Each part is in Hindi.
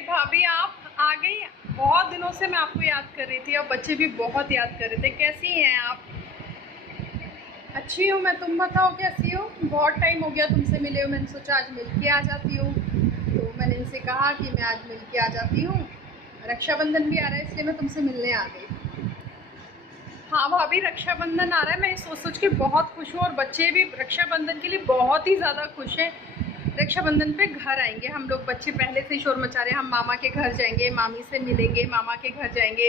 अरे भाभी आप आ गई। बहुत दिनों से मैं आपको याद कर रही थी और बच्चे भी बहुत याद कर रहे थे। कैसी हैं आप? अच्छी हूँ मैं, तुम बताओ कैसी हो? बहुत टाइम हो गया तुमसे मिले हुए, मैंने सोचा आज मिल के आ जाती हूँ। तो मैंने इनसे कहा कि मैं आज मिल के आ जाती हूँ। रक्षाबंधन भी आ रहा है इसलिए मैं तुमसे मिलने आ गई। हाँ भाभी, रक्षाबंधन आ रहा है, मैं सोच सोच के बहुत खुश हूँ और बच्चे भी रक्षाबंधन के लिए बहुत ही ज़्यादा खुश हैं। रक्षाबंधन पे घर आएंगे हम लोग, बच्चे पहले से ही शोर मचा रहे हैं, हम मामा के घर जाएंगे, मामी से मिलेंगे, मामा के घर जाएंगे।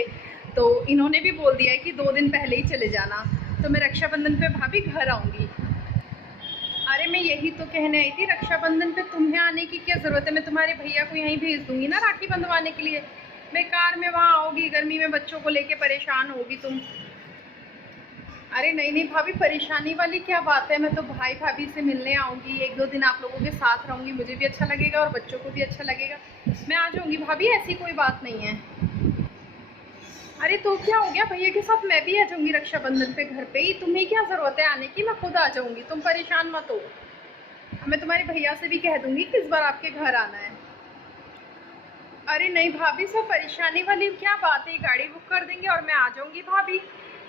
तो इन्होंने भी बोल दिया है कि 2 दिन पहले ही चले जाना। तो मैं रक्षाबंधन पे भाभी घर आऊँगी। अरे मैं यही तो कहने आई थी, रक्षाबंधन पे तुम्हें आने की क्या ज़रूरत है, मैं तुम्हारे भैया को यहीं भेज दूँगी ना राखी बंधवाने के लिए। बेकार में वहाँ आओगी, गर्मी में बच्चों को लेके परेशान होगी तुम। अरे नहीं नहीं भाभी, परेशानी वाली क्या बात है, मैं तो भाई भाभी से मिलने आऊँगी, 1-2 दिन आप लोगों के साथ रहूँगी, मुझे भी अच्छा लगेगा और बच्चों को भी अच्छा लगेगा। मैं आ जाऊँगी भाभी, ऐसी कोई बात नहीं है। अरे तो क्या हो गया, भैया के साथ मैं भी आ जाऊँगी रक्षाबंधन पे घर पे ही, तुम्हें क्या ज़रूरत है आने की, मैं खुद आ जाऊँगी, तुम परेशान मत हो। मैं तुम्हारे भैया से भी कह दूँगी कि इस बार आपके घर आना है। अरे नहीं भाभी, सब परेशानी वाली क्या बात है, गाड़ी बुक कर देंगे और मैं आ जाऊँगी भाभी।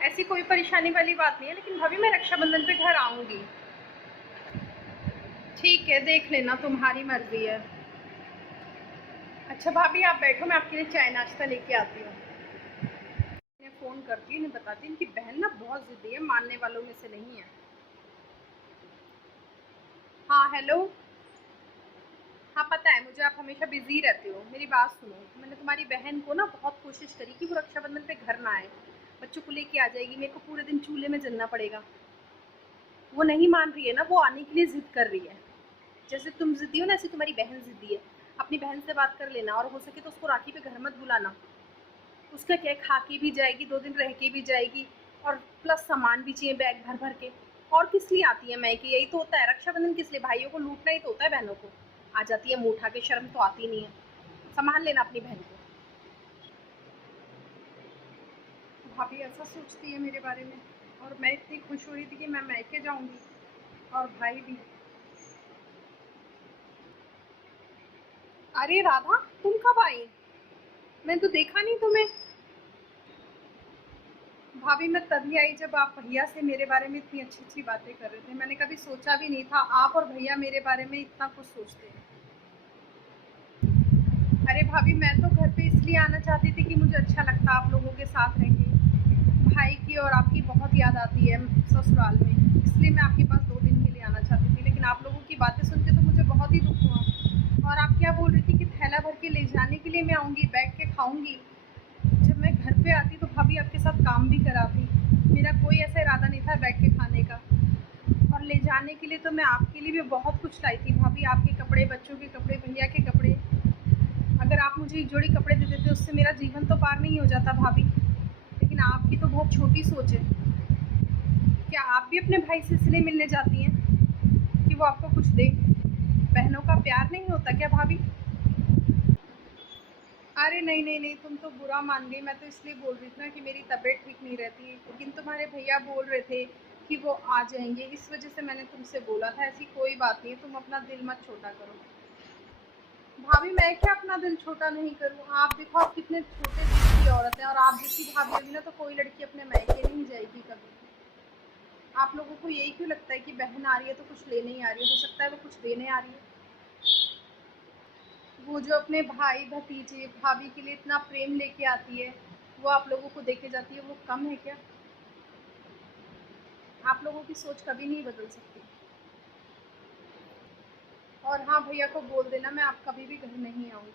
ऐसी कोई परेशानी वाली बात नहीं है, लेकिन भाभी मैं रक्षाबंधन पे घर आऊँगी। ठीक है, देख लेना, तुम्हारी मर्जी है। अच्छा भाभी आप बैठो, मैं आपके लिए चाय नाश्ता लेके आती हूँ। मैं फ़ोन करती हूँ, इन्हें बताती हूँ, इनकी बहन ना बहुत ज़िद्दी है, मानने वालों में से नहीं है। हाँ हेलो। हाँ पता है मुझे, आप हमेशा बिजी रहते हो। मेरी बात सुनो, मैंने तुम्हारी बहन को ना बहुत कोशिश करी कि वो रक्षाबंधन पे घर ना आए, बच्चों को लेके आ जाएगी, मेरे को पूरे दिन चूल्हे में जलना पड़ेगा। वो नहीं मान रही है ना, वो आने के लिए जिद कर रही है। जैसे तुम जिद्दी हो ना, ऐसे तुम्हारी बहन जिद्दी है। अपनी बहन से बात कर लेना, और हो सके तो उसको राखी पे घर मत बुलाना। उसका क्या है, खा के भी जाएगी, 2 दिन रह के भी जाएगी, और प्लस सामान भी चाहिए बैग भर भर के। और किस लिए आती है मैं, कि यही तो होता है रक्षाबंधन, किस लिए, भाइयों को लूटना ही तो होता है बहनों को। आ जाती है मुंह उठा के, शर्म तो आती नहीं है। संभाल लेना अपनी बहन को। भाभी ऐसा सोचती है मेरे बारे में, और मैं इतनी खुश हो रही थी कि मैं मैके जाऊंगी, और भाई भी। अरे राधा, तुम कब आई? मैं तो देखा नहीं तुम्हें। भाभी मैं तभी आई जब आप भैया से मेरे बारे में इतनी अच्छी अच्छी बातें कर रहे थे। मैंने कभी सोचा भी नहीं था आप और भैया मेरे बारे में इतना कुछ सोचते हैं। अरे भाभी मैं तो घर पे इसलिए आना चाहती थी कि मुझे अच्छा लगता आप लोगों के साथ रहेंगे। भाई की और आपकी बहुत याद आती है ससुराल में, इसलिए मैं आपके पास 2 दिन के लिए आना चाहती थी, लेकिन आप लोगों की बातें सुन के तो मुझे बहुत ही दुख हुआ। और आप क्या बोल रही थी कि थैला भर के ले जाने के लिए मैं आऊँगी, बैठ के खाऊंगी। जब मैं घर पे आती तो भाभी आपके साथ काम भी कराती। मेरा कोई ऐसा इरादा नहीं था बैठ के खाने का। और ले जाने के लिए तो मैं आपके लिए भी बहुत कुछ लाई थी भाभी, आपके कपड़े, बच्चों के कपड़े, भैया के कपड़े। अगर आप मुझे एक जोड़ी कपड़े दे देते उससे मेरा जीवन तो पार नहीं हो जाता भाभी। लेकिन आपकी तो बहुत छोटी सोच है। क्या आप भी अपने भाई से इसलिए मिलने जाती हैं कि वो आपको कुछ दे? बहनों का प्यार नहीं होता क्या भाभी? अरे नहीं नहीं नहीं, तुम तो बुरा मान गई। मैं तो इसलिए बोल रही थी ना कि मेरी तबीयत ठीक नहीं रहती, लेकिन तुम्हारे भैया बोल रहे थे कि वो आ जाएंगे, इस वजह से मैंने तुमसे बोला था। ऐसी कोई बात नहीं है, तुम अपना दिल मत छोटा करो। भाभी मैं क्या अपना दिल छोटा नहीं करूँ, आप देखो आप कितने छोटे दिल की औरत हैं, और आप जैसी भाभी होगी ना तो कोई लड़की अपने मायके नहीं जाएगी कभी। आप लोगों को यही क्यों लगता है कि बहन आ रही है तो कुछ लेने ही आ रही है, हो सकता है वो कुछ देने आ रही है। वो जो अपने भाई भतीजे भाभी के लिए इतना प्रेम लेके आती है, वो आप लोगों को देके जाती है, वो कम है क्या? आप लोगों की सोच कभी नहीं बदल सकती। और हाँ, भैया को बोल देना मैं आप कभी भी घर नहीं आऊँगी।